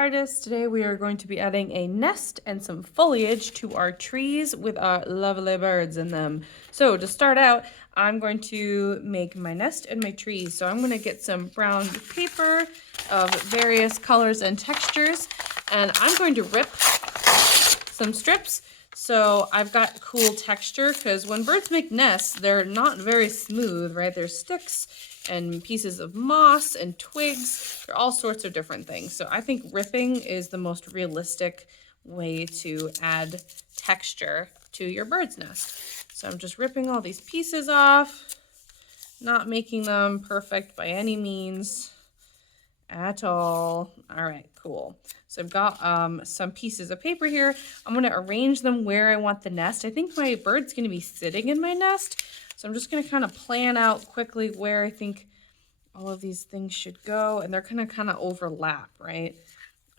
artists. Today we are going to be adding a nest and some foliage to our trees with our lovely birds in them. So to start out, I'm going to make my nest and my trees. So I'm going to get some brown paper of various colors and textures, and I'm going to rip some strips so I've got cool texture, because when birds make nests, they're not very smooth, right? There's sticks and pieces of moss and twigs. There are all sorts of different things. So I think ripping is the most realistic way to add texture to your bird's nest. So I'm just ripping all these pieces off, not making them perfect by any means at all. All right, cool. So I've got some pieces of paper here. I'm going to arrange them where I want the nest. I think my bird's going to be sitting in my nest. So I'm just going to kind of plan out quickly where I think all of these things should go. And they're going to kind of overlap, right?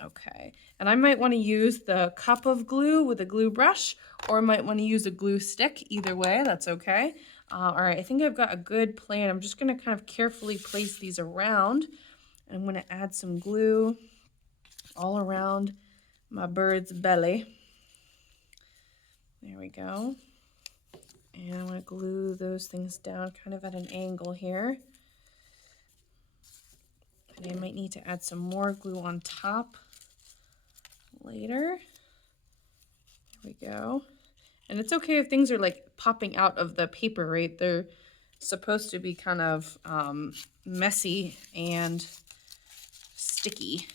Okay. And I might want to use the cup of glue with a glue brush, or I might want to use a glue stick. Either way, that's okay. All right, I think I've got a good plan. I'm just going to kind of carefully place these around. I'm going to add some glue all around my bird's belly. There we go. And I'm going to glue those things down kind of at an angle here. And I might need to add some more glue on top later. There we go. And it's okay if things are like popping out of the paper, right? They're supposed to be kind of messy and sticky.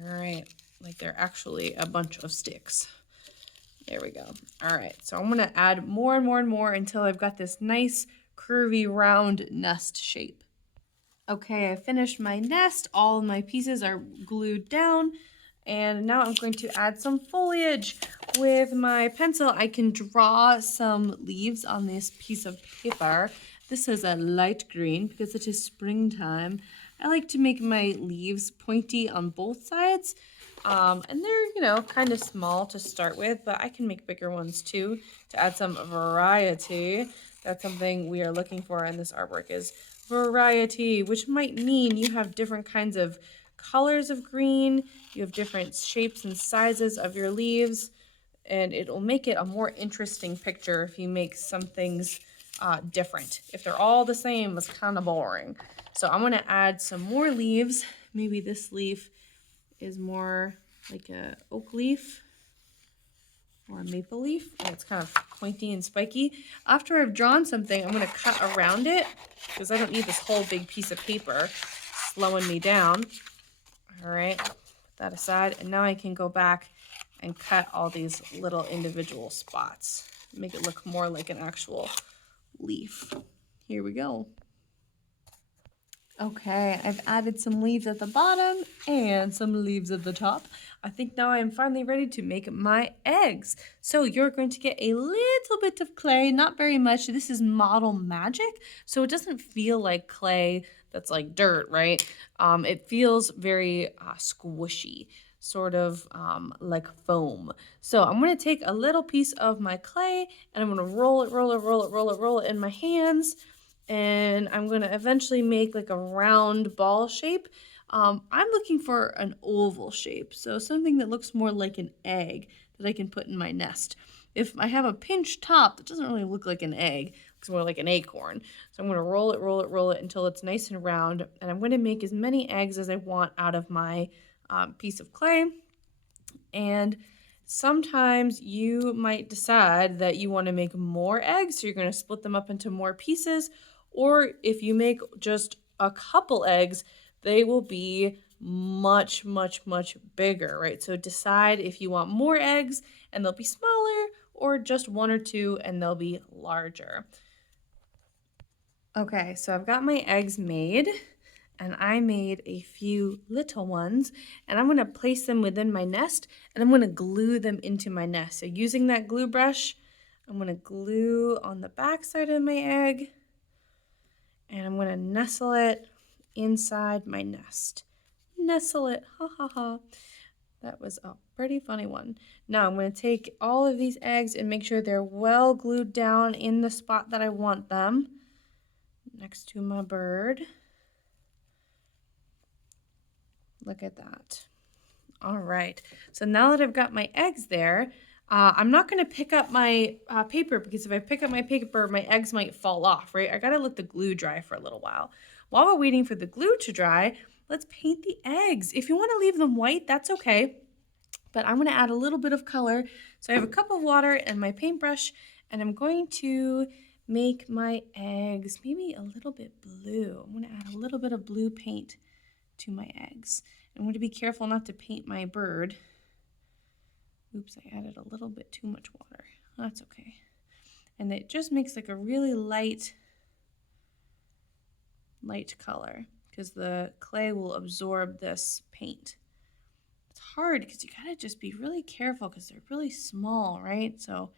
All right, like they're actually a bunch of sticks. There we go. All right, so I'm gonna add more and more and more until I've got this nice curvy round nest shape. Okay, I finished my nest. All my pieces are glued down, and now I'm going to add some foliage. With my pencil, I can draw some leaves on this piece of paper. This is a light green because it is springtime. I like to make my leaves pointy on both sides. And they're, kind of small to start with, but I can make bigger ones too to add some variety. That's something we are looking for in this artwork, is variety, which might mean you have different kinds of colors of green, you have different shapes and sizes of your leaves, and it'll make it a more interesting picture if you make some things different. If they're all the same, it's kind of boring. So I'm going to add some more leaves. Maybe this leaf is more like a oak leaf or a maple leaf, and it's kind of pointy and spiky. After I've drawn something, I'm going to cut around it because I don't need this whole big piece of paper slowing me down. All right, put that aside, and now I can go back and cut all these little individual spots, make it look more like an actual leaf. Here we go. Okay, I've added some leaves at the bottom and some leaves at the top. I think now I am finally ready to make my eggs. So you're going to get a little bit of clay, not very much. This is Model Magic, so it doesn't feel like clay that's like dirt, right? It feels very squishy, sort of like foam. So I'm going to take a little piece of my clay and I'm going to roll it in my hands. And I'm going to eventually make like a round ball shape. I'm looking for an oval shape, so something that looks more like an egg that I can put in my nest. If I have a pinched top, it doesn't really look like an egg. It looks more like an acorn. So I'm going to roll it until it's nice and round. And I'm going to make as many eggs as I want out of my piece of clay. And sometimes you might decide that you want to make more eggs, so you're going to split them up into more pieces. Or if you make just a couple eggs, they will be much, much, much bigger, right? So decide if you want more eggs and they'll be smaller, or just one or two and they'll be larger. Okay, so I've got my eggs made, and I made a few little ones, and I'm going to place them within my nest, and I'm going to glue them into my nest. So using that glue brush, I'm going to glue on the back side of my egg, and I'm going to nestle it inside my nest. Nestle it, ha ha ha. That was a pretty funny one. Now I'm going to take all of these eggs and make sure they're well glued down in the spot that I want them, next to my bird. Look at that. All right. So now that I've got my eggs there, I'm not going to pick up my paper because if I pick up my paper, my eggs might fall off, right? I got to let the glue dry for a little while. While we're waiting for the glue to dry, let's paint the eggs. If you want to leave them white, that's okay. But I'm going to add a little bit of color. So I have a cup of water and my paintbrush, and I'm going to make my eggs maybe a little bit blue. I'm going to add a little bit of blue paint to my eggs. I'm going to be careful not to paint my bird. Oops, I added a little bit too much water. That's okay. And it just makes like a really light color because the clay will absorb this paint. It's hard because you gotta just be really careful because they're really small, right? So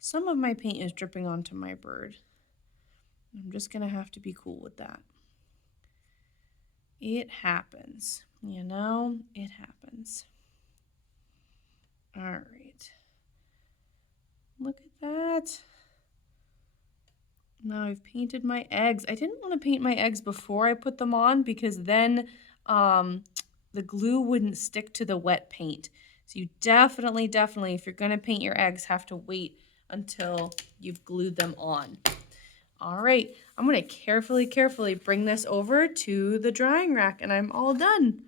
some of my paint is dripping onto my bird. I'm just gonna have to be cool with that. It happens, you know, it happens. All right. Look at that. Now I've painted my eggs. I didn't want to paint my eggs before I put them on because then the glue wouldn't stick to the wet paint. So you definitely, if you're going to paint your eggs, have to wait until you've glued them on. All right, I'm going to carefully bring this over to the drying rack and I'm all done.